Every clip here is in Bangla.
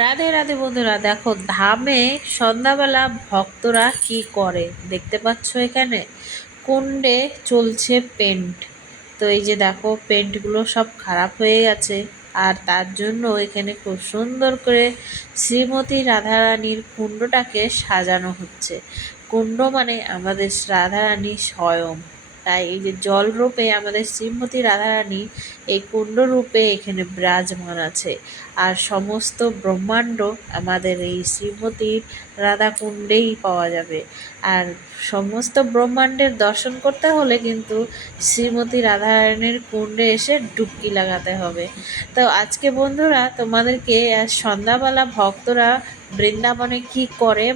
রাধে রাধে বন্ধুরা, দেখো ধামে সন্ধ্যাবেলা ভক্তরা কি করে? দেখতে পাচ্ছ এখানে? কুণ্ডে চলছে পেন্ট। তো এই যে দেখো, পেন্টগুলো সব খারাপ হয়ে গেছে। আর তার জন্য এখানে খুব সুন্দর করে শ্রীমতী রাধারানীর কুণ্ডটাকে সাজানো হচ্ছে। কুণ্ড মানে আমাদের রাধারানী স্বয়ং। তাই এই যে জল রূপে আমাদের শ্রীমতী রাধারানী এই কুণ্ড রূপে এখানে বিরাজমান আছে। আর সমস্ত ব্রহ্মাণ্ড আমাদের এই শ্রীমতীর রাধাকুণ্ডেই পাওয়া যাবে। আর সমস্ত ব্রহ্মাণ্ডের দর্শন করতে হলে কিন্তু শ্রীমতী রাধারানীর কুণ্ডে এসে ডুবকি লাগাতে হবে। তো আজকে বন্ধুরা তোমাদেরকে সন্ধ্যাবেলা ভক্তরা বৃন্দাবনে কি করে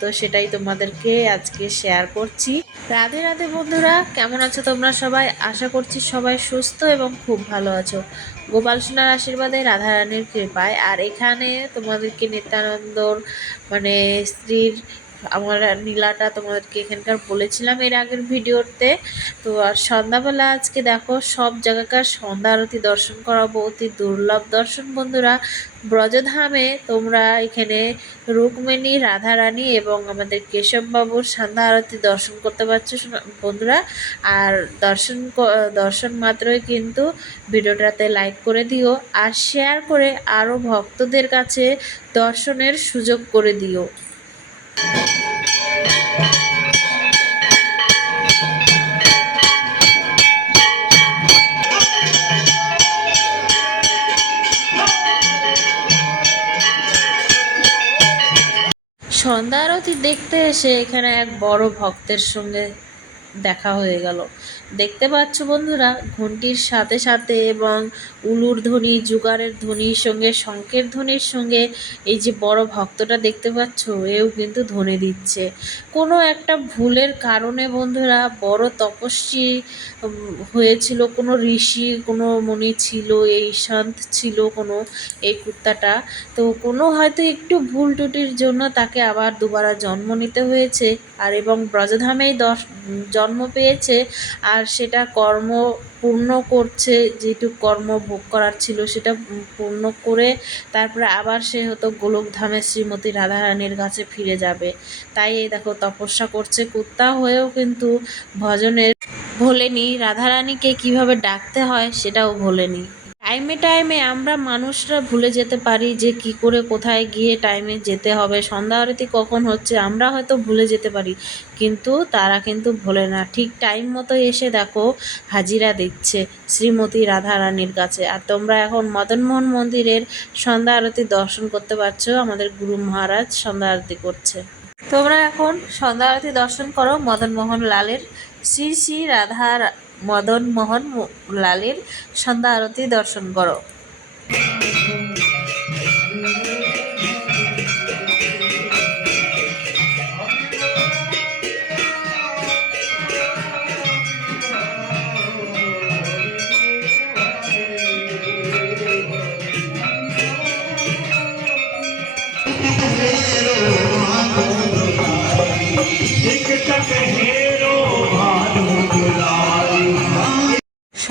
তো সেটাই তোমাদেরকে আজকে শেয়ার করছি। রাধে রাধে বন্ধুরা, কেমন আছো তোমরা সবাই? আশা করছি সবাই সুস্থ এবং খুব ভালো আছো। গোপাল সোনার আশীর্বাদে রাধারানীর কৃপায়। আর এখানে তোমাদেরকে নিত্যানন্দর মানে স্ত্রীর আমার নীলাটা তোমাদেরকে এখানকার বলেছিলাম এর আগের ভিডিওতে। তো আর সন্ধ্যাবেলা আজকে দেখো, সব জায়গাকার সন্ধ্যা আরতি দর্শন করাবো। অতি দুর্লভ দর্শন বন্ধুরা। ব্রজধামে তোমরা এখানে রুক্মিণী, রাধারানী এবং আমাদের কেশববাবুর সন্ধ্যা আরতি দর্শন করতে পারছ বন্ধুরা। আর দর্শন দর্শন মাত্রই কিন্তু ভিডিওটাতে লাইক করে দিও আর শেয়ার করে আরও ভক্তদের কাছে দর্শনের সুযোগ করে দিও। সন্ধ্যা আরতি দেখতে এসে এখানে এক বড় ভক্তের সঙ্গে দেখা হয়ে গেল। দেখতে পাচ্ছ বন্ধুরা ঘন্টির সাথে সাথে এবং উলুর ধ্বনি, জুগারের ধ্বনির সঙ্গে শঙ্কের ধ্বনির সঙ্গে এই যে বড় ভক্তটা দেখতে পাচ্ছ, এও কিন্তু ধ্বনি দিচ্ছে। কোনো একটা ভুলের কারণে বন্ধুরা, বড় তপস্বী হয়েছিল, কোনো ঋষি, কোনো মনি ছিল, এই শান্ত ছিল কোনো এই কুত্তাটা। তো কোনো হয়তো একটু ভুল টুটির জন্য তাকে আবার দুবারা জন্ম নিতে হয়েছে, আর এবং ব্রজধামেই দশ জন্ম পেয়েছে আর সেটা কর্ম পূর্ণ করছে, যেটুক কর্ম ভোগ করার ছিল সেটা পূর্ণ করে তারপরে আবার সে হতো গোলকধামে শ্রীমতী রাধারানীর কাছে ফিরে যাবে। তাই এই দেখো তপস্যা করছে কুত্তা হয়েও কিন্তু ভজনের ভোলেনি। রাধারানীকে কীভাবে ডাকতে হয় সেটাও ভোলেনি। টাইমে টাইমে আমরা মানুষরা ভুলে যেতে পারি যে কি করে কোথায় গিয়ে টাইমে যেতে হবে। সন্ধ্যা আরতি কখন হচ্ছে আমরা হয়তো ভুলে যেতে পারি, কিন্তু তারা কিন্তু ভোলে না। ঠিক টাইম মতো এসে দেখো হাজিরা দিচ্ছে শ্রীমতী রাধা রানীর কাছে। আর তোমরা এখন মদনমোহন মন্দিরের সন্ধ্যা আরতি দর্শন করতে পারছ, আমাদের গুরু মহারাজ সন্ধ্যা আরতি করছে। তোমরা এখন সন্ধ্যা আরতি দর্শন করো মদনমোহন লালের। শ্রী শ্রী রাধা মদন মোহন লালের সন্ধ্যা আরতি দর্শন করো।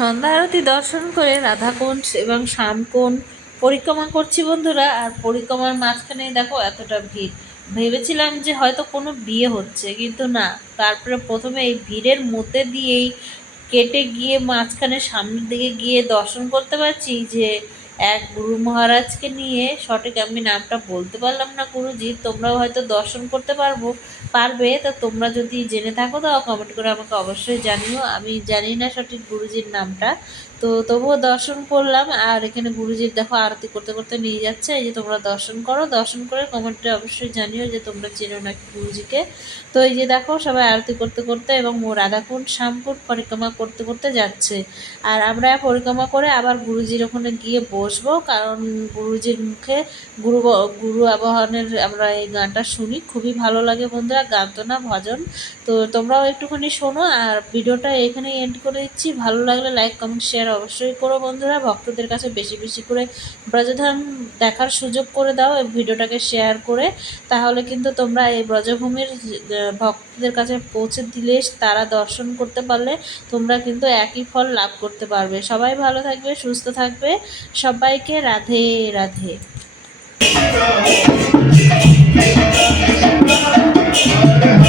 সন্ধ্যা আরতি দর্শন করে রাধাকুণ্ড এবং শ্যামকুণ্ড পরিক্রমা করছি বন্ধুরা। আর পরিক্রমার মাঝখানে দেখো এতটা ভিড়। ভেবেছিলাম যে হয়তো কোনো বিয়ে হচ্ছে, কিন্তু না। তারপরে প্রথমে এই ভিড়ের মধ্যে দিয়েই কেটে গিয়ে মাঝখানে সামনের দিকে গিয়ে দর্শন করতে পারছি যে এক গুরু মহারাজকে নিয়ে সঠিক আমি নামটা বলতে পারলাম না, গুরুজি। তোমরাও হয়তো দর্শন করতে পারব। পারবে, তো তোমরা যদি জেনে থাকো, তো কমেন্ট করে আমাকে অবশ্যই জানিও। আমি জানি না সঠিক গুরুজির নামটা। তো তবুও দর্শন করলাম, আর এখানে গুরুজির দেখো আরতি করতে করতে নিয়ে যাচ্ছে। এই যে তোমরা দর্শন করো, দর্শন করে কমেন্টে অবশ্যই জানিও যে তোমরা চেনো নাকি গুরুজিকে। তো এই যে দেখো, সবাই আরতি করতে করতে এবং রাধাকুণ্ড শ্যামকুণ্ড পরিক্রমা করতে করতে যাচ্ছে। আর আমরা পরিক্রমা করে আবার গুরুজির ওখানে গিয়ে বসবো, কারণ গুরুজির মুখে গুরু গুরু আবাহনের আমরা এই গানটা শুনি। খুবই ভালো লাগে বন্ধুরা। গান তো না ভজন। তো তোমরাও একটুখানি শোনো আর ভিডিওটা এখানে এন্ড করে দিচ্ছি। ভালো লাগলে লাইক কমেন্ট শেয়ার অবশ্যই করো বন্ধুরা। ভক্তদের কাছে বেশি বেশি করে ব্রজধাম দেখার সুযোগ করে দাও এই ভিডিওটাকে শেয়ার করে। তাহলে কিন্তু তোমরা এই ব্রজভূমির ভক্তদের কাছে পৌঁছে দিলে তারা দর্শন করতে পারলে তোমরা কিন্তু একই ফল লাভ করতে পারবে। সবাই ভালো থাকবে, সুস্থ থাকবে। সবাইকে রাধে রাধে। Yeah.